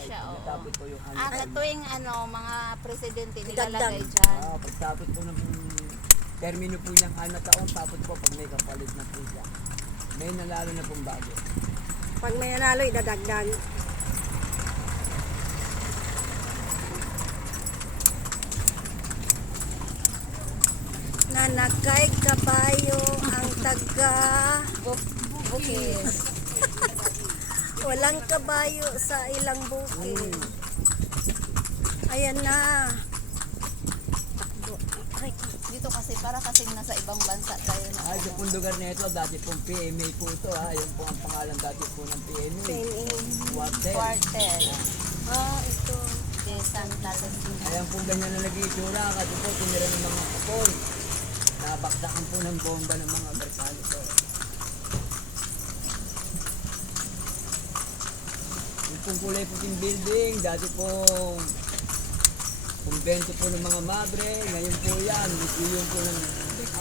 siya, oo. Natapos po yung ano. Tuwing mga presidente nilalagay dyan. Pagtapos po ng termino po niyang 6 na taon, tapos po pag may kapalit na po siya. May nalalo na pong bago. Pag may nanalo, idadagdag. Nanakay kabayo ang taga Bukid. walang kabayo sa ilang bukid. Ayan na. Ay, Dito kasi para kasing nasa ibang bansa tayo na. Ay, sa pong lugar na ito, dati pong PMA po ito ha. Yun po ang pangalan dati po ng PMA. Quartel. Quartel. ito. De Santa Lucina. Ayan po ganyan na naging itsura. Kasi po tinira ng mga kapol. Nabakdakan po ng bomba ng mga Amerikano po. Yung pong kulay puting building, dati pong kumbento po ng mga madre. Ngayon po yan, museum po ng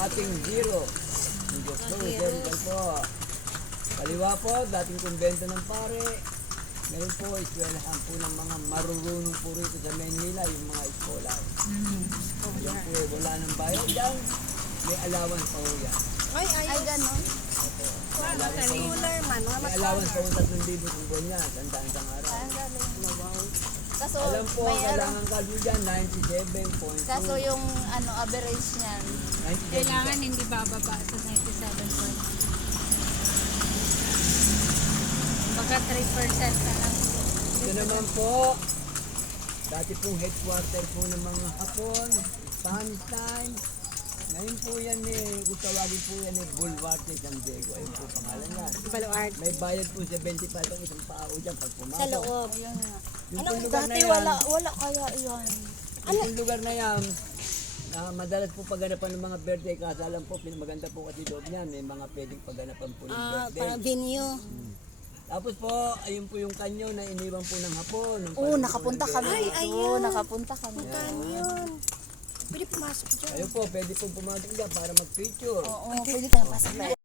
ating hero. Yung Diyos po, Jerical po. Kaliwa po, dating kumbento ng pare. Ngayon po, eskwelahan po ng mga marurunong po rito sa Manila, yung mga eskola. Yan po, wala nang bayad yan. May allowance pa po yan. Ay, Ay, ganon. Solar man. May allowance pa po 3,000 kung buwan yan, sandaan isang araw. Ang galing. Kaso, Alam po, may kailangan ka dyan, 97.2. kaso yung average niyan. 97. Kailangan hindi bababa sa 97 point. Baka 3% na lang po. Ito naman po, dati pong headquarter po ng mga Hapon, Spanish time. Ngayon po yan kung tawagin po yan Boulevard de San Diego. Ayun po pangalan yan. Baluart. May bayad po sa 25 ang isang pao dyan pag pumasok. Sa loob. Ayun nga. Yung pong lugar na Dati yan, wala kaya yun. yung pong lugar na yan, madalas po pagganapan ng mga birthday. Kasi alam po, maganda po kasi loob niyan. May mga pwedeng pagganapan po ng birthday. Parang venue. Tapos po, ayun po yung kanyo na iniwan po ng Hapon. Oo, nakapunta kami dito. ayun. Nakapunta kami. Yun. Pwede pumasok dyan. Ayun po, pwede po pumasok dyan para mag-picture. Oo, pwede tayo pasok na.